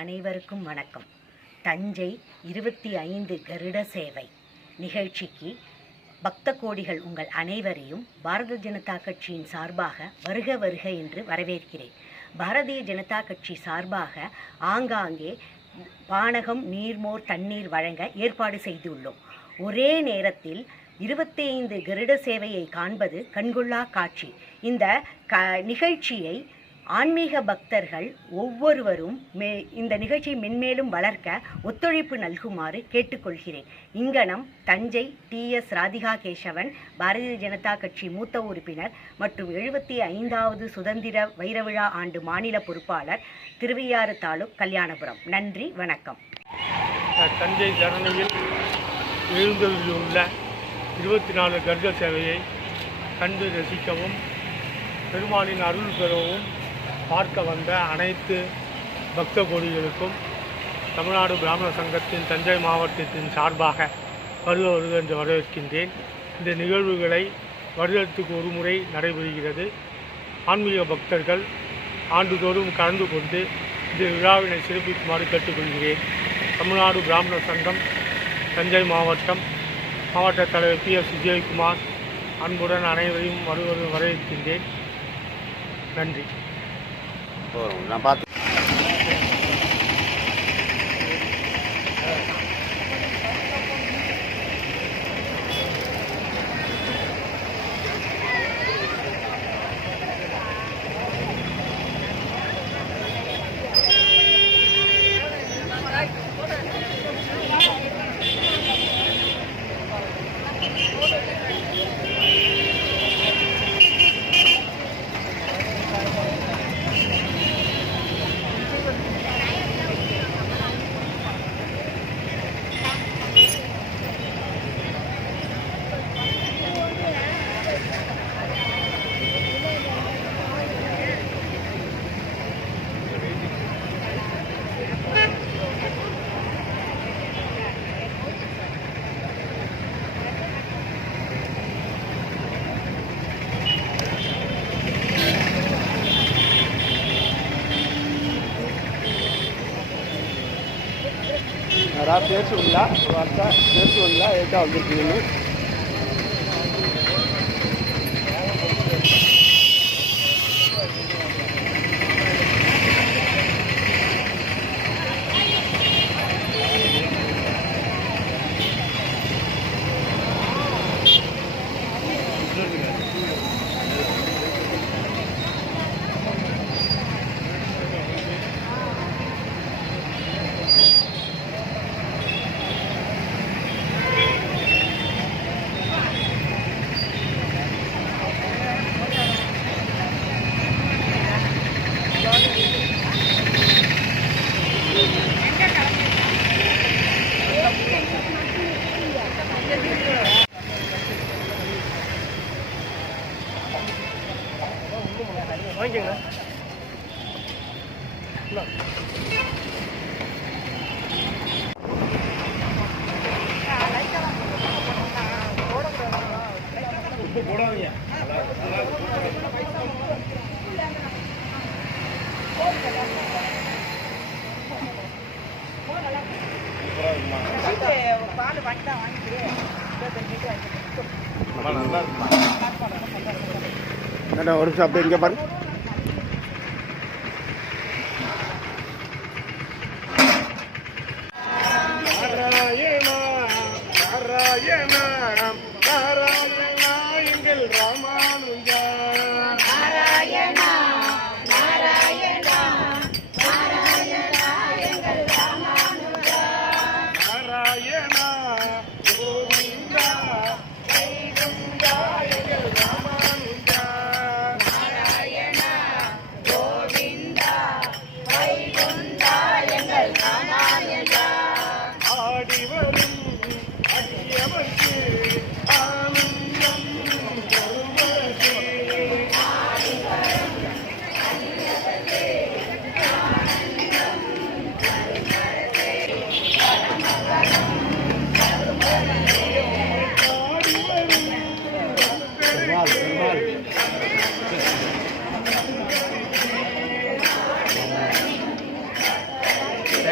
அனைவருக்கும் வணக்கம். தஞ்சை 25 கருட சேவை நிகழ்ச்சிக்கு பக்த கோடிகள் உங்கள் அனைவரையும் பாரதிய ஜனதா கட்சியின் சார்பாக வருக வருக என்று வரவேற்கிறேன். பாரதிய ஜனதா கட்சி சார்பாக ஆங்காங்கே பானகம், நீர்மோர், தண்ணீர் வழங்க ஏற்பாடு செய்துள்ளோம். ஒரே நேரத்தில் 25 கருட சேவையை காண்பது கண்கொள்ளா காட்சி. இந்த நிகழ்ச்சியை ஆன்மீக பக்தர்கள் ஒவ்வொருவரும் இந்த நிகழ்ச்சியை மென்மேலும் வளர்க்க ஒத்துழைப்பு நல்குமாறு கேட்டுக்கொள்கிறேன். இங்கனம் தஞ்சை TS ராதிகா கேசவன், பாரதிய ஜனதா கட்சி மூத்த உறுப்பினர் மற்றும் 75வது சுதந்திர வைரவிழா ஆண்டு மாநில பொறுப்பாளர், திருவையாறு தாலுக், கல்யாணபுரம். நன்றி, வணக்கம். தஞ்சை தரணியில் எழுந்தருளியுள்ள 24 கருட சேவையை கண்டு ரசிக்கவும், பெருமாளின் அருள் பெறவும் பார்க்க வந்த அனைத்து பக்த கோடிகளுக்கும் தமிழ்நாடு பிராமண சங்கத்தின் தஞ்சை மாவட்டத்தின் சார்பாக வருக வருக என்று வரவேற்கின்றேன். இந்த நிகழ்வுகளை வருடத்துக்கு ஒரு முறை நடைபெறுகிறது. ஆன்மீக பக்தர்கள் ஆண்டுதோறும் கலந்து கொண்டு இந்த விழாவினை சிறப்பிக்குமாறு கேட்டுக்கொள்கிறேன். தமிழ்நாடு பிராமண சங்கம் தஞ்சை மாவட்ட தலைவர் PS விஜயகுமார் அன்புடன் அனைவரையும் வரவேற்கின்றேன். நன்றி. நான் பார்த்து பேச்சு உண்டா வார்த்தை பேச்சு உண்டா ஏட்டா வந்துருக்கீங்க. வாங்கிக்கங்க. போடாதீங்க. பால் வாங்கி தான் வாங்கிட்டு ஒரு நிமிஷம் அப்படியே இங்கே பாருங்க. எங்கள் ராமானுஜா நாராயணா நாராயணா நாராயணா எங்கள் ராமானுஜா நாராயணா கோவிந்தா வைகுந்தா எங்கள் Ramanuja Narayana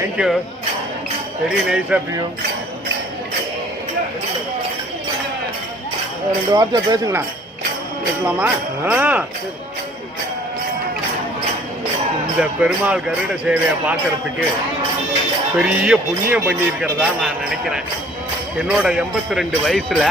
thank you, very nice of you. ரெண்டு வார்த்தை பேசுங்களா? பேசலாமா? இந்த பெருமாள் கருட சேவையை பார்க்கறதுக்கு பெரிய புண்ணியம் பண்ணியிருக்கிறதா நான் நினைக்கிறேன். என்னோட 82 வயசில்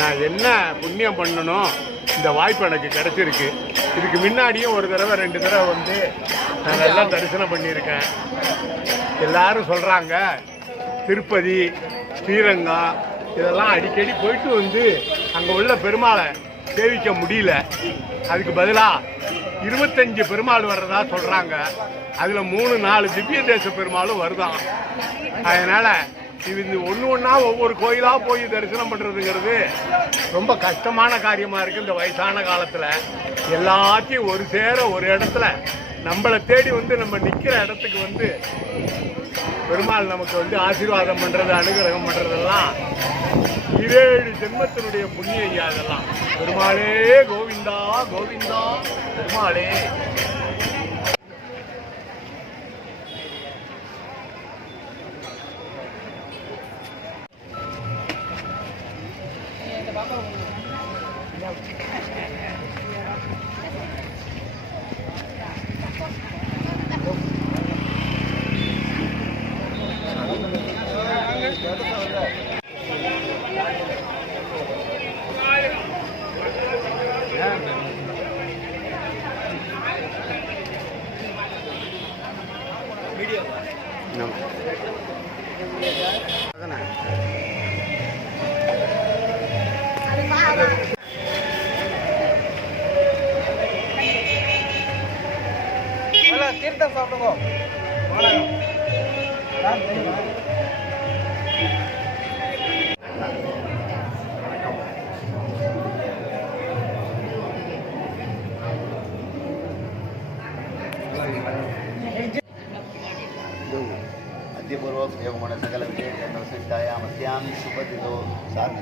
நான் என்ன புண்ணியம் பண்ணணும், இந்த வாய்ப்பு எனக்கு கிடைச்சிருக்கு. இதுக்கு முன்னாடியும் ஒரு தடவை 2 தடவை வந்து நான் எல்லாம் தரிசனம் பண்ணியிருக்கேன். எல்லாரும் சொல்கிறாங்க திருப்பதி, ஸ்ரீரங்கம் இதெல்லாம் அடிக்கடி போயிட்டு வந்து அங்கே உள்ள பெருமாளை சேவிக்க முடியல. அதுக்கு பதிலாக 25 பெருமாள் வர்றதா சொல்கிறாங்க. அதில் 3-4 திவ்ய தேச பெருமாளும் வருதான். அதனால் இது ஒன்று ஒன்றா ஒவ்வொரு கோயிலாக போய் தரிசனம் பண்ணுறதுங்கிறது ரொம்ப கஷ்டமான காரியமாக இருக்குது. இந்த வயசான காலத்தில் எல்லாத்தையும் ஒரு சேர ஒரு இடத்துல நம்மளை தேடி வந்து நம்ம நிற்கிற இடத்துக்கு வந்து பெருமாள் நமக்கு வந்து ஆசீர்வாதம் பண்ணுறது, அனுகிரகம் பண்ணுறதெல்லாம் 7 ஜென்மத்தினுடைய புண்ணியம் ஐயா. அதெல்லாம் பெருமாளே கோவிந்தா கோவிந்தா பெருமாளே. தீர்த்தம் சாப்பிடுங்க. अद्यपूर्वक एवं सकल विजयामस्यां सुपतितो साधन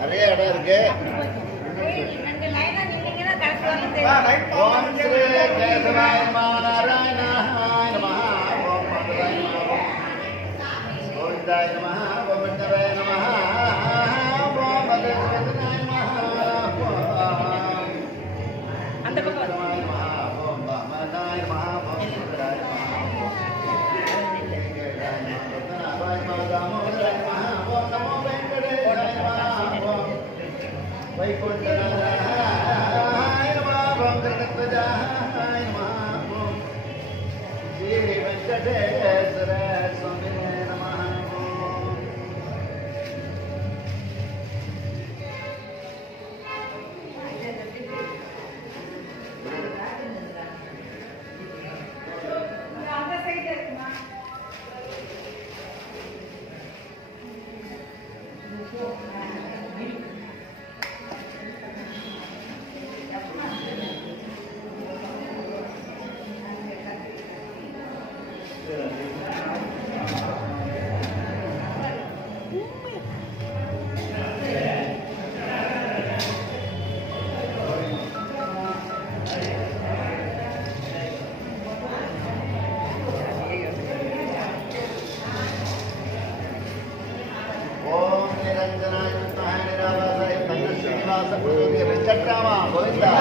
நிறைய இடம் இருக்கு. ஓம் ஸ்ரீ கேசவாய நமः நாராயணாய நமः ஓம் மாதவாய நமः கோவிந்தாய நமः ஓம் விஷ்ணவே நமः ஓம் மதேஸ்வரனாய நமः அந்த பக்கம் ஓம் வாமனாய நமः ஓம் சுந்தராய நமः ஓம் தாமோதராய நமः ஓம் நமோ வெங்கடேசாய நமः ஓம் வைகுண்டநாதாய ஓம் கருணத்வஜாய நமः ஓம் ஸ்ரீ வெங்கடேஸ்வர சுவாமியே நமः ஓம் ஓம் நிரஞ்சனாய வித்மஹே நிராபாசாய தன்னோ ஸ்ரீனிவாச பிரச்சோதயாத் வெங்கட்ராமா கோவிந்தா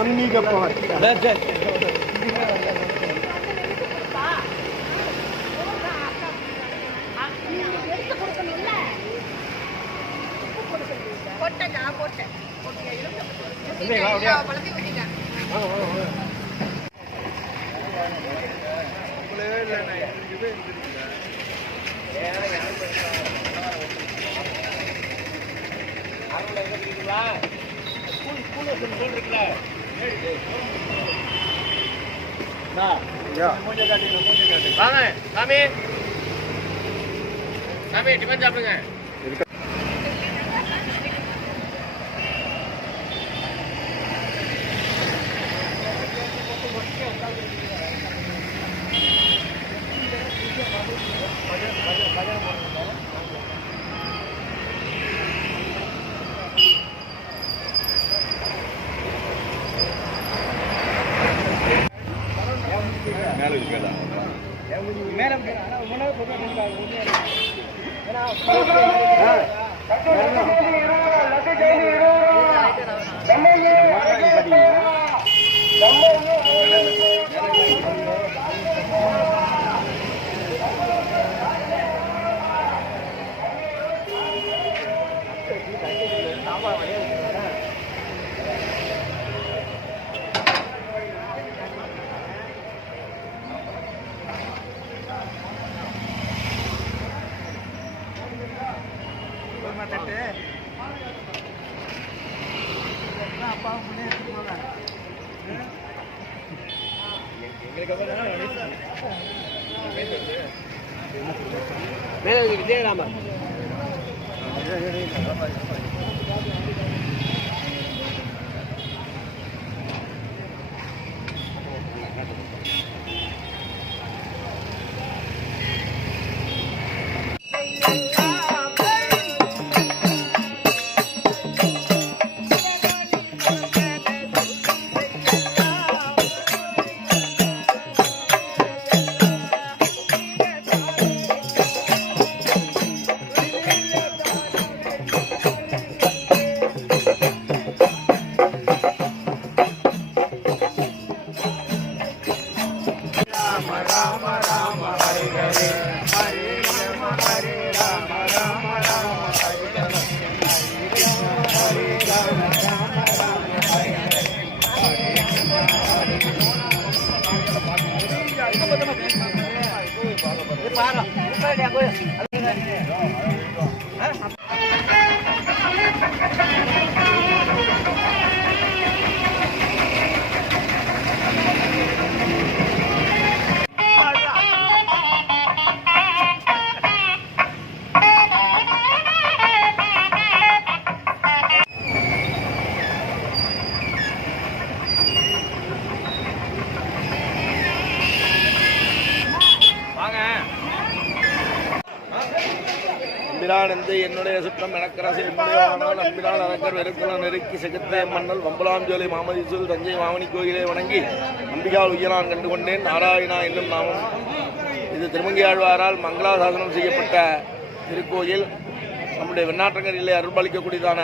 ஆன்மீக பவர் வாங்க சாமி, சாமி டிஃபன் சாப்பிடுங்க. விஜயராமன் அன்பிலானந்து என்னுடைய சுற்றம் எனக்கரசில் இன்புடையவானால் அன்பிலால் அரங்கர் வெறுக்குளம் நெருக்கி செகுத்தே மன்னல் வம்பலாம் ஜோலை மாமதிசூல் தஞ்சை மாமணி கோயிலை வணங்கி அம்பிகால் உயரான் கண்டு கொண்டேன் நாராயணா என்னும் நாமம். இது திருமங்கையாழ்வாரால் மங்களாசாசனம் செய்யப்பட்ட திருக்கோயில். நம்முடைய வெண்ணாற்றங்கரிலே அருள்பாலிக்கக்கூடியதான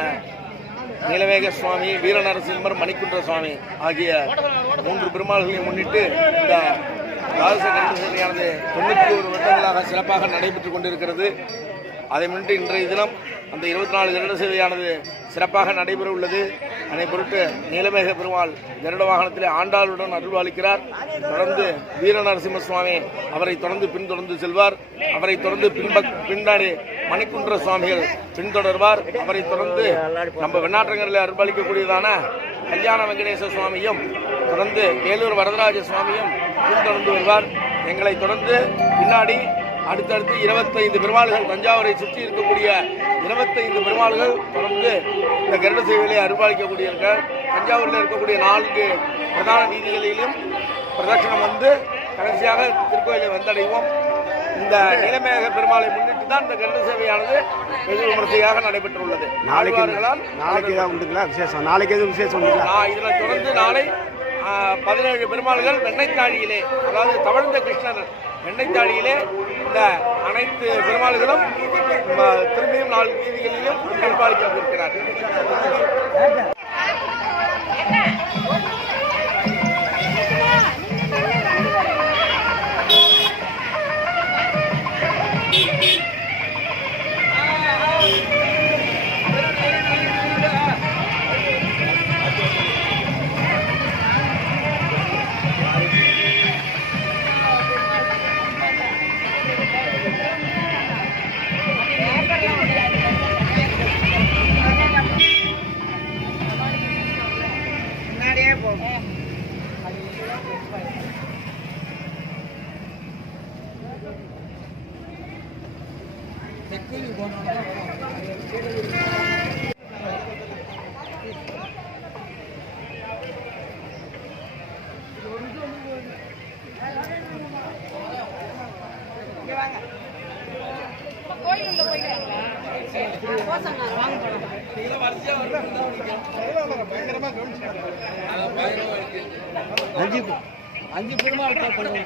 நீலவேக சுவாமி, வீரநரசிம்மர், மணிக்குன்ற சுவாமி ஆகிய 3 பெருமாள்களையும் முன்னிட்டு இந்த தாரச கருட சேவையானது 91 வருடங்களாக சிறப்பாக நடைபெற்றுக் கொண்டிருக்கிறது. அதை முன்னிட்டு இன்றைய தினம் அந்த 24 கருட சேவையானது சிறப்பாக நடைபெற உள்ளது. அதை பொருட்டு நீலமேக பெருமாள் கருட வாகனத்திலே ஆண்டாளுடன் அருள்வாளிக்கிறார். தொடர்ந்து வீர நரசிம்ம சுவாமி அவரை தொடர்ந்து பின்தொடர்ந்து செல்வார். அவரை தொடர்ந்து பின்னாடி மணிக்குன்ற சுவாமிகள் பின்தொடர்வார். அவரை தொடர்ந்து நம்ம வெண்ணாற்றங்கரில் அருள்பாலிக்கக்கூடியதான கல்யாண வெங்கடேச சுவாமியும் தொடர்ந்து வேலூர் வரதராஜ சுவாமியும் பின்தொடர்ந்து வருவார். எங்களை தொடர்ந்து பின்னாடி அடுத்தடுத்து 25 பெருமாள்கள் தஞ்சாவூரை சுற்றி இருக்கக்கூடிய 25 பெருமாள்கள் தொடர்ந்து இந்த கருட சேவையிலே அருள்பாலிக்கக்கூடிய தஞ்சாவூரில் இருக்கக்கூடிய 4 பிரதான வீதிகளிலும் பிரதட்சணம் வந்து கடைசியாக திருக்கோயிலை வந்தடைவோம். இந்த நீலமேக பெருமாளை முன்னிட்டு தான் இந்த கருட சேவையானது வெகு விமர்சையாக நடைபெற்றுள்ளது. இதனை தொடர்ந்து நாளை 17 பெருமாள்கள் வெண்ணைத்தாழியிலே, அதாவது தவழ்ந்த கிருஷ்ணர் வெண்ணைத்தாழியிலே இந்த அனைத்து பெருமாள்களும் திரும்பியும் 4 வீதிகளிலும் அருள்பாலிக்கப்பட்டிருக்கிறார். அஞ்சு பெருமாள் பிரமாதம்.